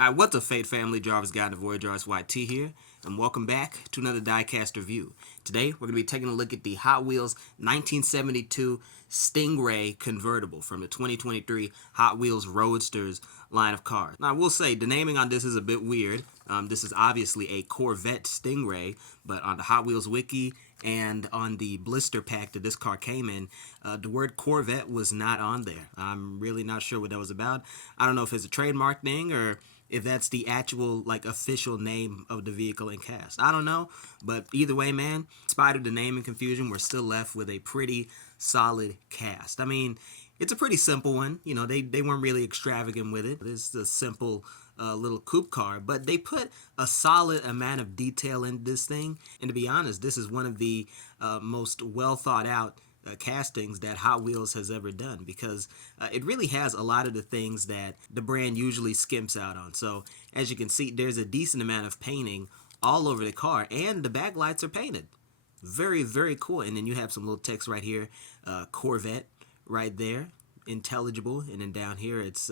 Alright, what's up, Fate family? Jarvis Guide to Voyagers YT here, and welcome back to another Diecast review. Today, we're going to be taking a look at the Hot Wheels 1972 Stingray Convertible from the 2023 Hot Wheels Roadsters line of cars. Now, I will say, the naming on this is a bit weird. This is obviously a Corvette Stingray, but on the Hot Wheels wiki and on the blister pack that this car came in, the word Corvette was not on there. I'm really not sure what that was about. I don't know if it's a trademark thing or if that's the actual, official name of the vehicle in cast. I don't know, but either way, man, in spite of the naming confusion, we're still left with a pretty solid cast. I mean, it's a pretty simple one. You know, they weren't really extravagant with it. It's a simple little coupe car, but they put a solid amount of detail in this thing. And to be honest, this is one of the most well thought out castings that Hot Wheels has ever done, because it really has a lot of the things that the brand usually skimps out on. So as you can see, there's a decent amount of painting all over the car, and the backlights are painted. Very, very cool. And then you have some little text right here, Corvette right there, intelligible. And then down here it's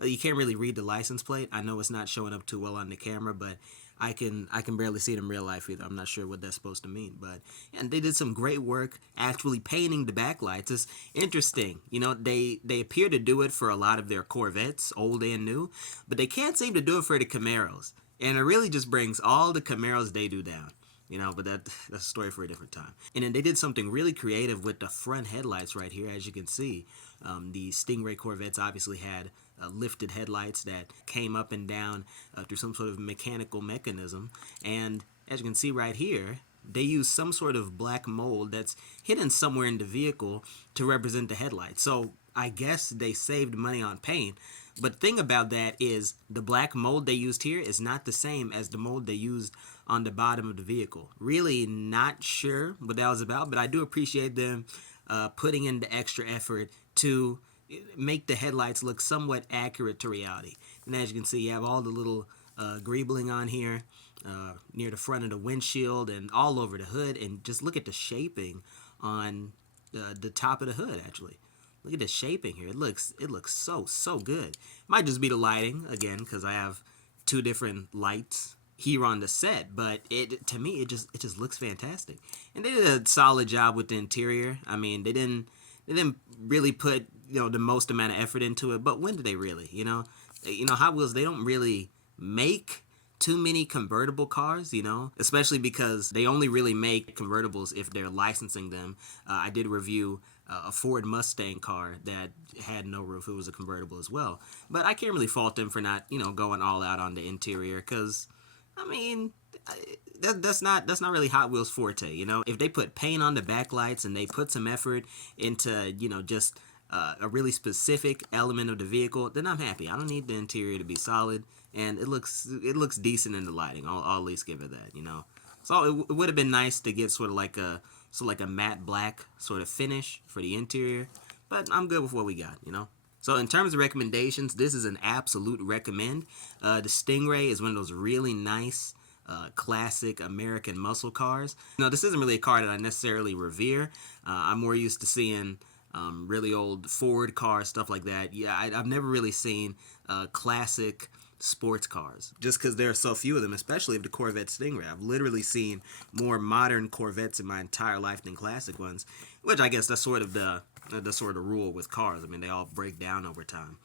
you can't really read the license plate. I know it's not showing up too well on the camera, but I can barely see it in real life either. I'm not sure what that's supposed to mean, but and they did some great work actually painting the backlights. It's interesting, you know, they appear to do it for a lot of their Corvettes, old and new, but they can't seem to do it for the Camaros, and it really just brings all the Camaros they do down. You know, but that's a story for a different time. And then they did something really creative with the front headlights right here. As you can see, the Stingray Corvettes obviously had lifted headlights that came up and down through some sort of mechanical mechanism. And as you can see right here, they use some sort of black mold that's hidden somewhere in the vehicle to represent the headlights. So I guess they saved money on paint. But the thing about that is the black mold they used here is not the same as the mold they used on the bottom of the vehicle. Really not sure what that was about, but I do appreciate them putting in the extra effort to make the headlights look somewhat accurate to reality. And as you can see, you have all the little greebling on here near the front of the windshield and all over the hood. And just look at the shaping on the top of the hood, actually. Look at the shaping here. It looks so good. Might just be the lighting again, because I have two different lights here on the set, but to me it just looks fantastic. And they did a solid job with the interior. I mean, they didn't really put, you know, the most amount of effort into it, but when do they really? You know, Hot Wheels, they don't really make too many convertible cars, you know, especially because they only really make convertibles if they're licensing them. I did review a Ford Mustang car that had no roof. It was a convertible as well, but I can't really fault them for not, you know, going all out on the interior, because I mean, that's not really Hot Wheels forte, you know. If they put paint on the backlights and they put some effort into, you know, just a really specific element of the vehicle, then I'm happy. I don't need the interior to be solid, and it looks decent in the lighting. I'll at least give it that, you know. So it would have been nice to get sort of like a matte black sort of finish for the interior, but I'm good with what we got, you know. So in terms of recommendations, this is an absolute recommend. The Stingray is one of those really nice, classic American muscle cars. You know, this isn't really a car that I necessarily revere. I'm more used to seeing really old Ford cars, stuff like that. Yeah, I've never really seen classic sports cars, just because there are so few of them, especially of the Corvette Stingray. I've literally seen more modern Corvettes in my entire life than classic ones, which I guess that's sort of the rule with cars. I mean, they all break down over time.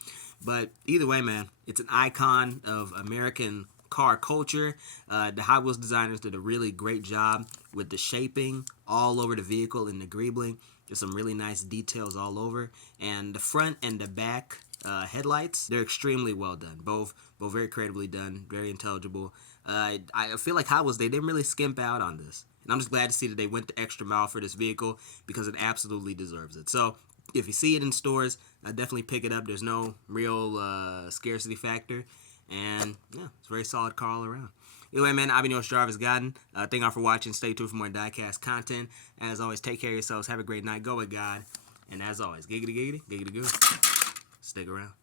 But either way, man, it's an icon of American car culture. The Hot Wheels designers did a really great job with the shaping all over the vehicle and the greebling. There's some really nice details all over, and the front and the back headlights, they're extremely well done. Both very creatively done, very intelligible. I feel like Hot Wheels, they didn't really skimp out on this. And I'm just glad to see that they went the extra mile for this vehicle, because it absolutely deserves it. So if you see it in stores, definitely pick it up. There's no real scarcity factor. And yeah, it's a very solid car all around. Anyway, man, I've been your host, Jarvis Godden. Thank y'all for watching. Stay tuned for more Diecast content. As always, take care of yourselves. Have a great night. Go with God. And as always, giggity, giggity, giggity, goo. Stick around.